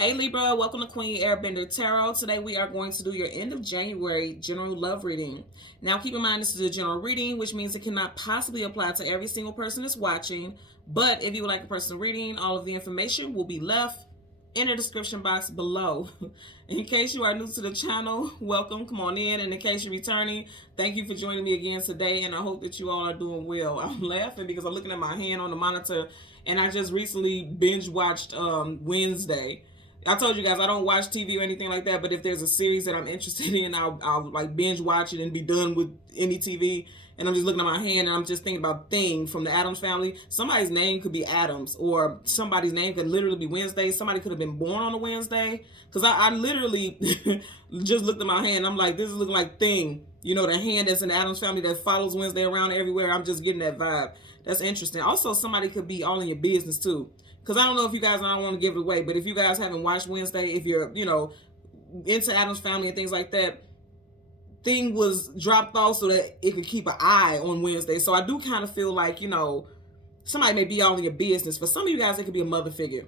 Hey Libra, welcome to Queen Airbender Tarot. Today we are going to do your end of January general love reading. Now keep in mind this is a general reading, which means it cannot possibly apply to every single person that's watching. But if you would like a personal reading, all of the information will be left in the description box below. In case you are new to the channel, welcome, come on in. And in case you're returning, thank you for joining me again today, and I hope that you all are doing well. I'm laughing because I'm looking at my hand on the monitor, and I just recently binge watched Wednesday. I told you guys I don't watch TV or anything like that, but if there's a series that I'm interested in, I'll like binge watch it and be done with any TV. And I'm just looking at my hand and I'm just thinking about Thing from the Addams Family. Somebody's name could be Adams, or somebody's name could literally be Wednesday. Somebody could have been born on a Wednesday. Because I literally just looked at my hand. I'm like, this is looking like Thing. You know, the hand that's in the Addams Family that follows Wednesday around everywhere. I'm just getting that vibe. That's interesting. Also, somebody could be all in your business too. Because I don't know if you guys, and I don't want to give it away, but if you guys haven't watched Wednesday, if you're, into Addams Family and things like that, Thing was dropped off so that it could keep an eye on Wednesday. So I do kind of feel like, somebody may be all in your business. For some of you guys, it could be a mother figure.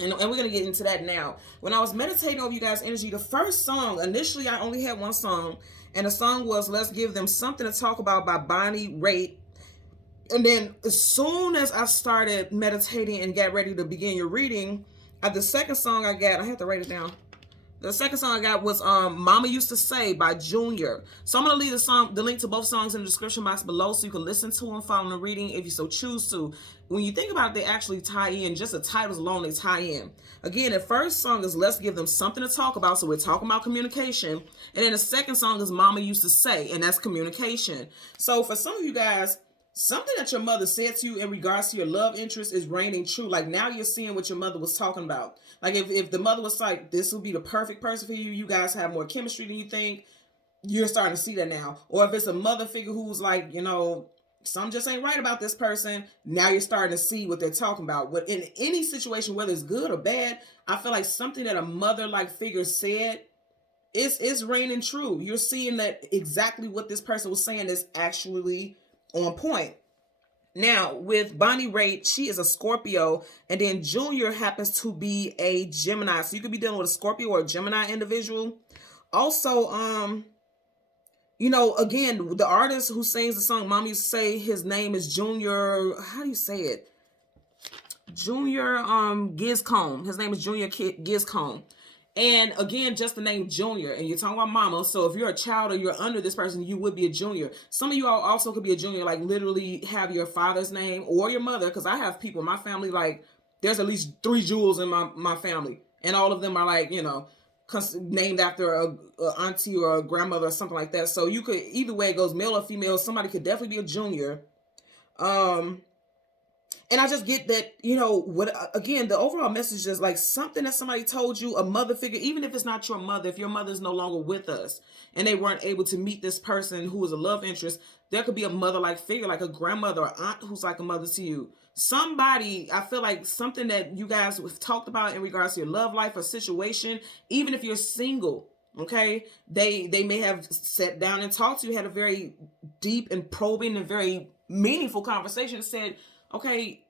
And we're going to get into that now. When I was meditating over you guys' energy, the first song, initially I only had one song, and the song was Let's Give Them Something to Talk About by Bonnie Raitt. And then as soon as I started meditating and got ready to begin your reading, the second song I have to write it down. The second song I got was Mama Used to Say by Junior. So I'm going to leave the link to both songs in the description box below so you can listen to them, follow the reading if you so choose to. When you think about it, they actually tie in. Just the titles alone, they tie in. Again, the first song is Let's Give Them Something to Talk About. So we're talking about communication. And then the second song is Mama Used to Say, and that's communication. So for some of you guys, something that your mother said to you in regards to your love interest is reigning true. Like now you're seeing what your mother was talking about. Like if the mother was like, this will be the perfect person for you, you guys have more chemistry than you think, you're starting to see that now. Or if it's a mother figure who's like, something just ain't right about this person, now you're starting to see what they're talking about. But in any situation, whether it's good or bad, I feel like something that a mother-like figure said is reigning true. You're seeing that exactly what this person was saying is actually on point. Now, with Bonnie Raitt, she is a Scorpio, and then Junior happens to be a Gemini. So you could be dealing with a Scorpio or a Gemini individual. Also, again, the artist who sings the song, Mom used to say his name is Junior, how do you say it? Junior Giscombe. His name is Junior Giscombe. And again, just the name Junior, and you're talking about mama. So if you're a child or you're under this person, you would be a junior. Some of you all also could be a junior, like literally have your father's name or your mother. Because I have people in my family, like there's at least 3 Jules in my family. And all of them are like, named after a auntie or a grandmother or something like that. So you could, either way it goes, male or female, somebody could definitely be a junior. And I just get that, again, the overall message is like something that somebody told you, a mother figure, even if it's not your mother, if your mother's no longer with us and they weren't able to meet this person who is a love interest, there could be a mother-like figure, like a grandmother or aunt who's like a mother to you. Somebody, I feel like something that you guys have talked about in regards to your love life or situation, even if you're single, okay, they may have sat down and talked to you, had a very deep and probing and very meaningful conversation and said, okay,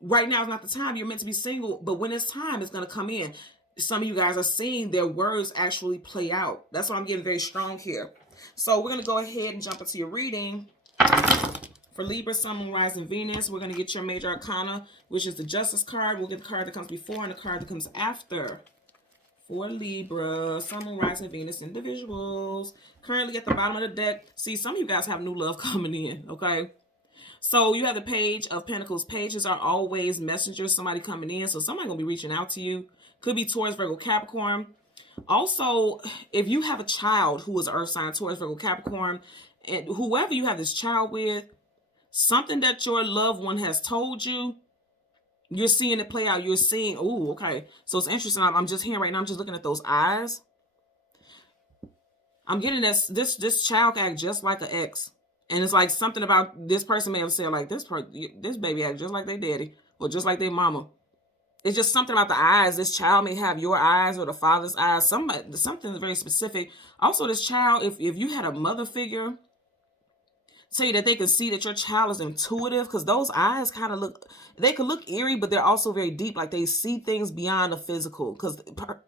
right now is not the time. You're meant to be single, but when it's time, it's going to come in. Some of you guys are seeing their words actually play out. That's why I'm getting very strong here. So we're going to go ahead and jump into your reading. For Libra, Sun, Moon, Rising, Venus, we're going to get your major arcana, which is the Justice card. We'll get the card that comes before and the card that comes after. For Libra, Sun, Moon, Rising, Venus individuals. Currently at the bottom of the deck. See, some of you guys have new love coming in, okay? So you have the Page of Pentacles. Pages are always messengers, somebody coming in. So somebody going to be reaching out to you. Could be Taurus, Virgo, Capricorn. Also, if you have a child who is an earth sign, Taurus, Virgo, Capricorn, and whoever you have this child with, something that your loved one has told you, you're seeing it play out. You're seeing, oh, okay. So it's interesting. I'm just here right now. I'm just looking at those eyes. I'm getting this child act just like an ex. And it's like something about this person may have said like this baby act just like their daddy or just like their mama. It's just something about the eyes. This child may have your eyes or the father's eyes. Something very specific. Also, this child, if you had a mother figure, tell you that they can see that your child is intuitive, because those eyes kind of look, they could look eerie, but they're also very deep. Like they see things beyond the physical, because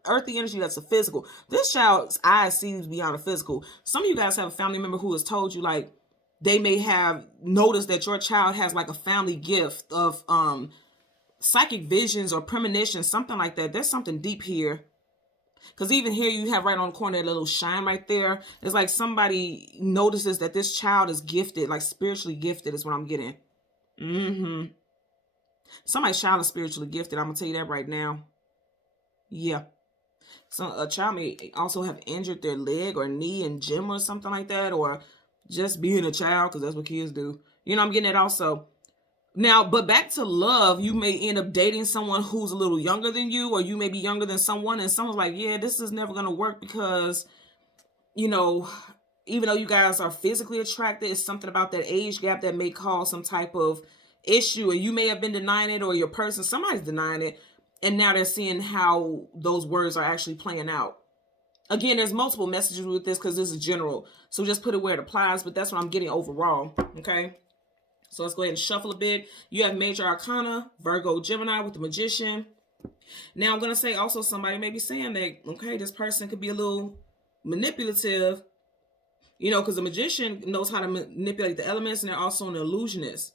earthly energy, that's the physical. This child's eyes sees beyond the physical. Some of you guys have a family member who has told you, like, they may have noticed that your child has like a family gift of psychic visions or premonitions, something like that. There's something deep here. Because even here you have right on the corner that little shine right there. It's like somebody notices that this child is gifted, like spiritually gifted is what I'm getting. Somebody's child is spiritually gifted. I'm going to tell you that right now. Yeah. So a child may also have injured their leg or knee in gym or something like that. Or just being a child, because that's what kids do. You know, I'm getting it also. Now, but back to love, you may end up dating someone who's a little younger than you, or you may be younger than someone, and someone's like, yeah, this is never going to work because, you know, even though you guys are physically attracted, it's something about that age gap that may cause some type of issue, and you may have been denying it, or your person, somebody's denying it, and now they're seeing how those words are actually playing out. Again, there's multiple messages with this because this is general, so just put it where it applies, but that's what I'm getting overall, okay? So let's go ahead and shuffle a bit. You have Major Arcana, Virgo, Gemini with the Magician. Now I'm going to say also somebody may be saying that, okay, this person could be a little manipulative, you know, because the Magician knows how to manipulate the elements, and they're also an illusionist.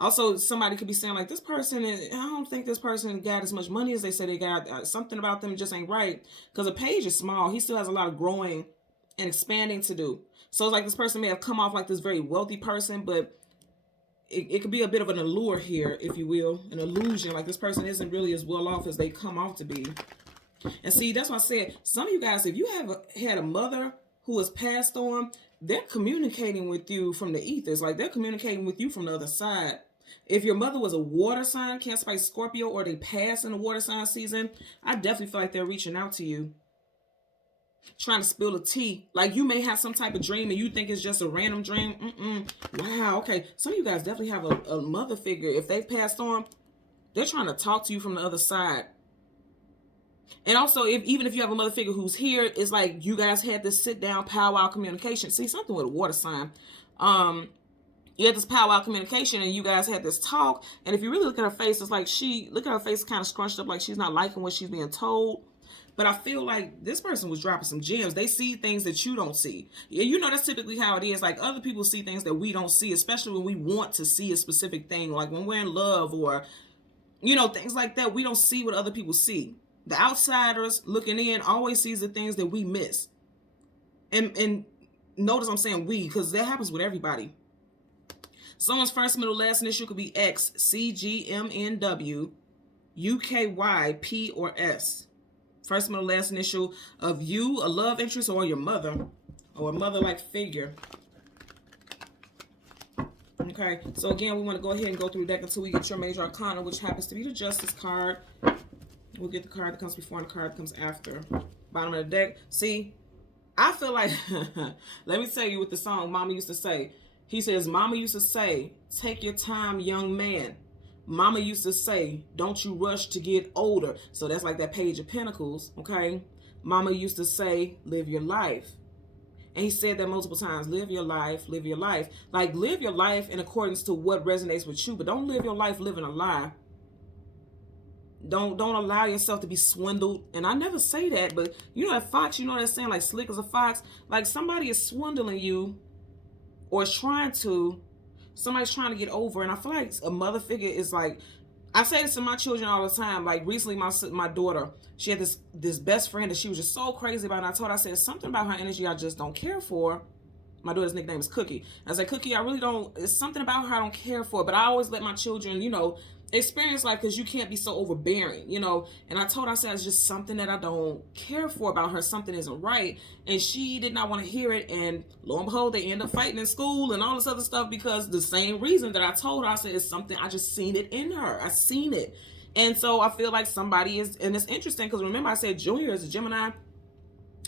Also, somebody could be saying like, this person, I don't think this person got as much money as they said they got. Something about them just ain't right, because the page is small. He still has a lot of growing and expanding to do. So it's like this person may have come off like this very wealthy person, but it could be a bit of an allure here, if you will, an illusion. Like this person isn't really as well off as they come off to be. And see, that's why I said, some of you guys, if you have had a mother who has passed on, they're communicating with you from the ethers. Like they're communicating with you from the other side. If your mother was a water sign, Cancer, Pisces, Scorpio, or they passed in the water sign season, I definitely feel like they're reaching out to you, trying to spill the tea. Like you may have some type of dream and you think it's just a random dream. Wow, okay. Some of you guys definitely have a mother figure. If they've passed on, they're trying to talk to you from the other side. And also, even if you have a mother figure who's here, it's like you guys had this sit down powwow communication. See, something with a water sign. You had this powwow communication and you guys had this talk. And if you really look at her face, it's like look at her face kind of scrunched up, like she's not liking what she's being told. But I feel like this person was dropping some gems. They see things that you don't see. You know, that's typically how it is. Like other people see things that we don't see, especially when we want to see a specific thing. Like when we're in love or, you know, things like that. We don't see what other people see. The outsiders looking in always sees the things that we miss. And notice I'm saying we, because that happens with everybody. Someone's first, middle, last initial could be X, C, G, M, N, W, U, K, Y, P, or S. First, middle, last initial of you, a love interest, or your mother, or a mother-like figure. Okay, so again, we want to go ahead and go through the deck until we get your Major Arcana, which happens to be the Justice card. We'll get the card that comes before and the card that comes after. Bottom of the deck. See, I feel like, let me tell you what the song Mama used to say. He says, Mama used to say, take your time, young man. Mama used to say, don't you rush to get older. So that's like that Page of Pentacles, okay? Mama used to say, live your life. And he said that multiple times, live your life, live your life. Like, live your life in accordance to what resonates with you, but don't live your life living a lie. Don't allow yourself to be swindled. And I never say that, but you know that fox, you know that saying, like slick as a fox? Like somebody is swindling you or is trying to. Somebody's trying to get over. And I feel like a mother figure is like, I say this to my children all the time. Like recently, my daughter, she had this best friend that she was just so crazy about. And I told her, I said, something about her energy I just don't care for. My daughter's nickname is Cookie. I was like, Cookie, I really don't, it's something about her I don't care for. But I always let my children, you know, experience life because you can't be so overbearing, you know. And I told her, I said, it's just something that I don't care for about her. Something isn't right. And she did not want to hear it. And lo and behold, they end up fighting in school and all this other stuff because the same reason that I told her, I said, it's something, I just seen it in her. I seen it. And so I feel like somebody is, and it's interesting because remember I said Junior is a Gemini.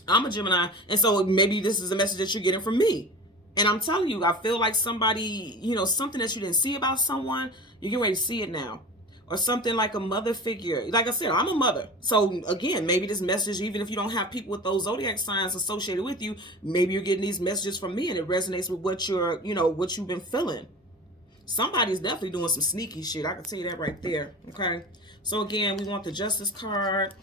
I'm a Gemini. And so maybe this is a message that you're getting from me. And I'm telling you, I feel like somebody, you know, something that you didn't see about someone, you're getting ready to see it now. or something like a mother figure. Like I said, I'm a mother. So again, maybe this message, even if you don't have people with those zodiac signs associated with you, maybe you're getting these messages from me and it resonates with what you're, what you've been feeling. Somebody's definitely doing some sneaky shit. I can tell you that right there. Okay. So again, we want the Justice card.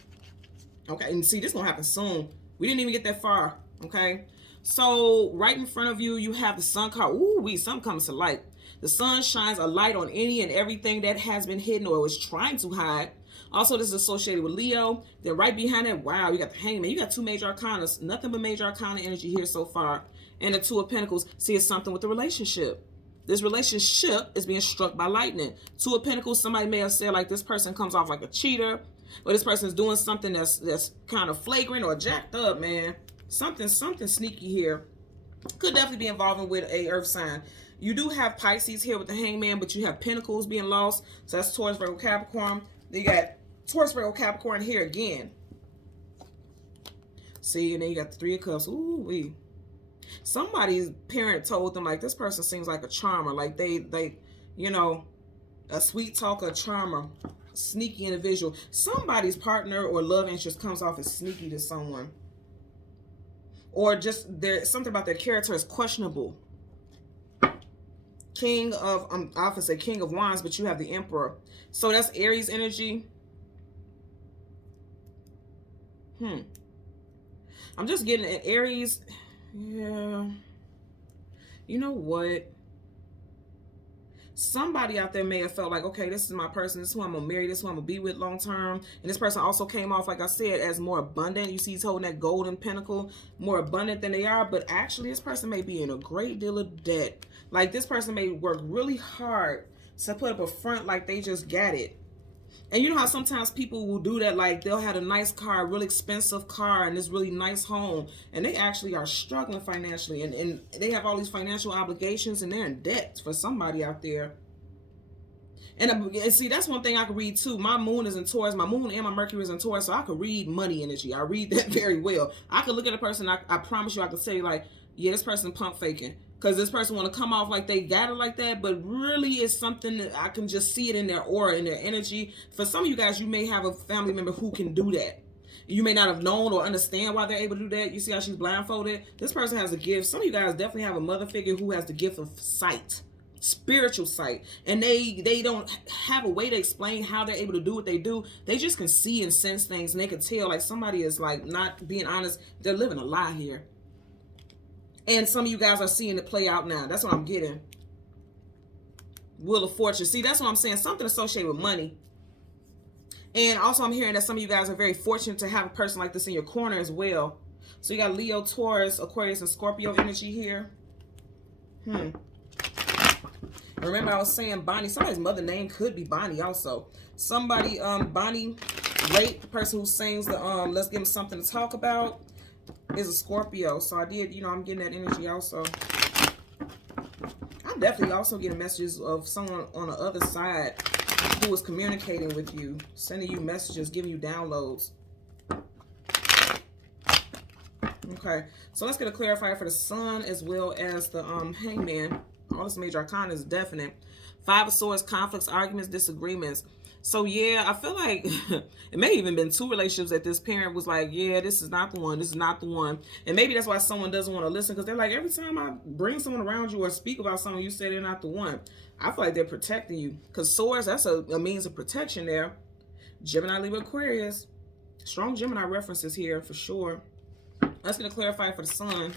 Okay. And see, this is going to happen soon. We didn't even get that far. Okay. So right in front of you, you have the Sun card. Ooh, something comes to light. The sun shines a light on any and everything that has been hidden or was trying to hide. Also, this is associated with Leo. Then right behind that, wow, you got the Hangman. You got two major arcana. Nothing but major arcana energy here so far. And the Two of Pentacles. See, it's something with the relationship. This relationship is being struck by lightning. Two of Pentacles, somebody may have said like this person comes off like a cheater. Or this person is doing something that's kind of flagrant or jacked up, man. Something sneaky here. Could definitely be involving with a earth sign. You do have Pisces here with the Hangman, but you have Pentacles being lost. So that's Taurus, Virgo, Capricorn. Then you got Taurus, Virgo, Capricorn here again. See, and then you got the Three of Cups. Ooh, wee. Somebody's parent told them, like, this person seems like a charmer. Like, they a sweet talker, a charmer, sneaky individual. Somebody's partner or love interest comes off as sneaky to someone. Or just something about their character is questionable. King of, I often say King of Wands, but you have the Emperor. So that's Aries energy. I'm just getting an Aries. Yeah. You know what? Somebody out there may have felt like, okay, this is my person. This is who I'm going to marry. This is who I'm going to be with long term. And this person also came off, like I said, as more abundant. You see he's holding that golden pentacle, more abundant than they are. But actually, this person may be in a great deal of debt. Like, this person may work really hard to put up a front like they just got it. And you know how sometimes people will do that, like they'll have a nice car, a really expensive car, and this really nice home, and they actually are struggling financially, and they have all these financial obligations, and they're in debt for somebody out there. And see, that's one thing I can read too. My moon is in Taurus. My moon and my Mercury is in Taurus, so I can read money energy. I read that very well. I can look at a person, I promise you, I can say like, yeah, this person pump faking. Because this person want to come off like they got it like that, but really it's something that I can just see it in their aura, in their energy. For some of you guys, you may have a family member who can do that. You may not have known or understand why they're able to do that. You see how she's blindfolded? This person has a gift. Some of you guys definitely have a mother figure who has the gift of sight, spiritual sight. And they don't have a way to explain how they're able to do what they do. They just can see and sense things, and they can tell like somebody is like not being honest. They're living a lie here. And some of you guys are seeing it play out now. That's what I'm getting. Wheel of Fortune. See, that's what I'm saying. Something associated with money. And also I'm hearing that some of you guys are very fortunate to have a person like this in your corner as well. So you got Leo, Taurus, Aquarius, and Scorpio energy here. Remember I was saying Bonnie. Somebody's mother name could be Bonnie also. Somebody, Bonnie Raitt, the person who sings the Let's Give Them Something to Talk About, is a Scorpio. So I did, I'm getting that energy also. I'm definitely also getting messages of someone on the other side who is communicating with you, sending you messages, giving you downloads. Okay, so let's get a clarifier for the Sun as well as the Hangman. All this major arcana is definite. Five of Swords, conflicts, arguments, disagreements. So yeah, I feel like it may even been two relationships that this parent was like, yeah, this is not the one, this is not the one. And maybe that's why someone doesn't want to listen, because they're like, every time I bring someone around you or speak about someone, you say they're not the one. I feel like they're protecting you, because swords, that's a means of protection there. Gemini, Libra, Aquarius. Strong Gemini references here for sure. Let's get a clarifier for the Sun.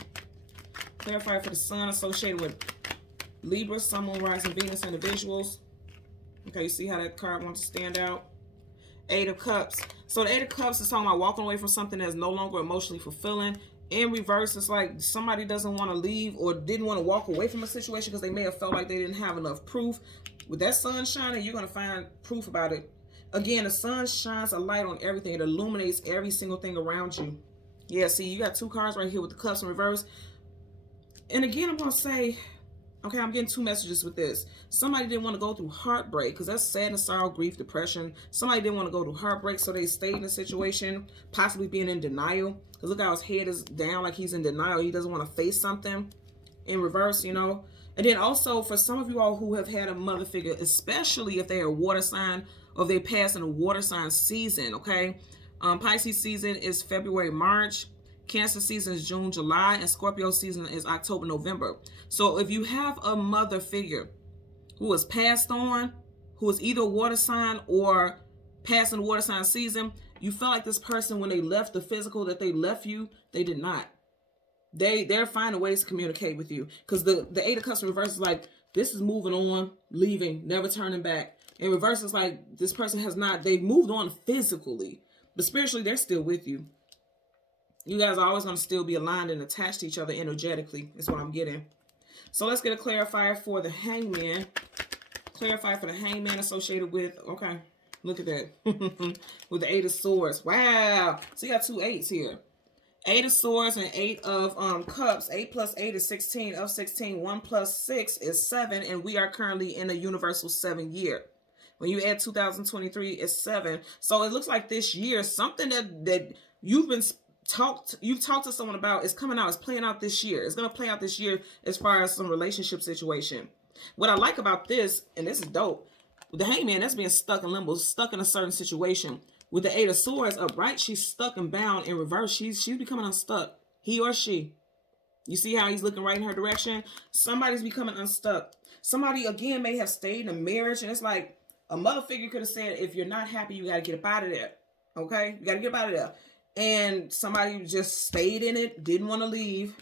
Clarifier for the Sun associated with Libra, Sun, Moon, Rising, Venus individuals. Okay, you see how that card wants to stand out? Eight of Cups. So the Eight of Cups is talking about walking away from something that's no longer emotionally fulfilling. In reverse, it's like somebody doesn't want to leave or didn't want to walk away from a situation because they may have felt like they didn't have enough proof. With that sun shining, you're going to find proof about it. Again, the sun shines a light on everything. It illuminates every single thing around you. Yeah, see, you got two cards right here with the Cups in reverse. And again, I'm going to say, okay, I'm getting two messages with this. Somebody didn't want to go through heartbreak, because that's sadness, sorrow, grief, depression. Somebody didn't want to go through heartbreak, so they stayed in a situation, possibly being in denial. Because look how his head is down, like he's in denial. He doesn't want to face something in reverse, And then also, for some of you all who have had a mother figure, especially if they're a water sign or if they pass in a water sign season, okay? Pisces season is February, March. Cancer season is June, July, and Scorpio season is October, November. So if you have a mother figure who has passed on, who is either a water sign or passing the water sign season, you feel like this person, when they left the physical that they left you, they did not. They're finding ways to communicate with you, because the Eight of Cups in reverse is like, this is moving on, leaving, never turning back. In reverse is like, this person has not, they've moved on physically, but spiritually they're still with you. You guys are always going to still be aligned and attached to each other energetically, is what I'm getting. So let's get a clarifier for the Hangman. Clarify for the Hangman associated with, okay, look at that. With the Eight of Swords. Wow. So you got two eights here. Eight of Swords and Eight of Cups. 8 plus 8 is 16. Of 16, 1 plus 6 is 7. And we are currently in a universal 7 year. When you add 2023, it's 7. So it looks like this year, something that you've talked to someone about is coming out, is playing out this year. It's going to play out this year as far as some relationship situation. What I like about this, and this is dope, with the Hangman, that's being stuck in limbo, stuck in a certain situation. With the Eight of Swords upright, she's stuck and bound. In reverse, she's becoming unstuck. He or she. You see how he's looking right in her direction? Somebody's becoming unstuck. Somebody, again, may have stayed in a marriage, and it's like a mother figure could have said, if you're not happy, you got to get up out of there. Okay? You got to get up out of there. And somebody just stayed in it, didn't want to leave,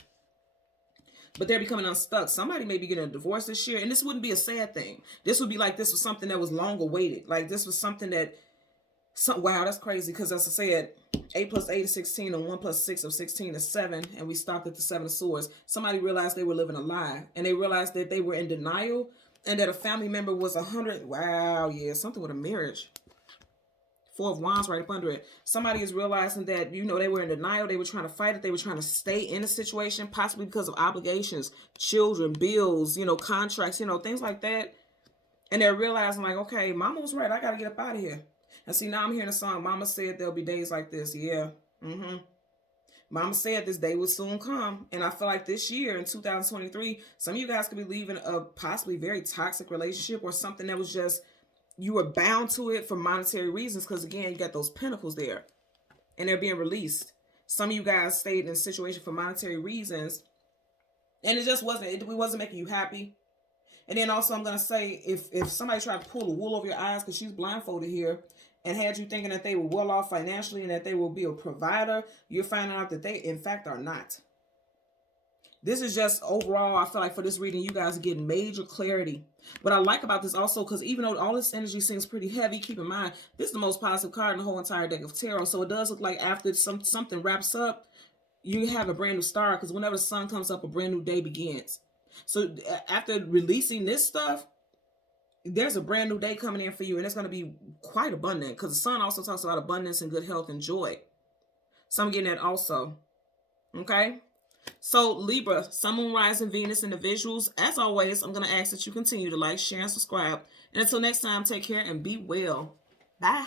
but they're becoming unstuck. Somebody may be getting a divorce this year, and this wouldn't be a sad thing. This would be like, this was something that was long awaited. Like, this was something that, wow, that's crazy, because as I said, 8 plus 8 is 16, and 1 plus 6 of 16 is 7, and we stopped at the 7 of Swords. Somebody realized they were living a lie, and they realized that they were in denial, and that a family member was 100. Wow, yeah, something with a marriage. 4 of Wands right up under it. Somebody is realizing that, you know, they were in denial. They were trying to fight it. They were trying to stay in a situation, possibly because of obligations, children, bills, you know, contracts, you know, things like that. And they're realizing, like, okay, Mama was right. I got to get up out of here. And see, now I'm hearing a song. Mama said there'll be days like this. Yeah. Mama said this day would soon come. And I feel like this year in 2023, some of you guys could be leaving a possibly very toxic relationship, or something that was just, you were bound to it for monetary reasons, because again, you got those pentacles there and they're being released. Some of you guys stayed in a situation for monetary reasons, and it just wasn't, it wasn't making you happy. And then also, I'm going to say, if somebody tried to pull the wool over your eyes, because she's blindfolded here, and had you thinking that they were well off financially and that they will be a provider, you're finding out that they, in fact, are not. This is just overall, I feel like for this reading, you guys are getting major clarity. What I like about this also, because even though all this energy seems pretty heavy, keep in mind, this is the most positive card in the whole entire deck of tarot. So it does look like after something wraps up, you have a brand new start, because whenever the sun comes up, a brand new day begins. So after releasing this stuff, there's a brand new day coming in for you, and it's going to be quite abundant, because the sun also talks about abundance and good health and joy. So I'm getting that also. Okay? So Libra, Sun, Moon, Rising, Venus, and the visuals. As always, I'm going to ask that you continue to like, share, and subscribe. And until next time, take care and be well. Bye.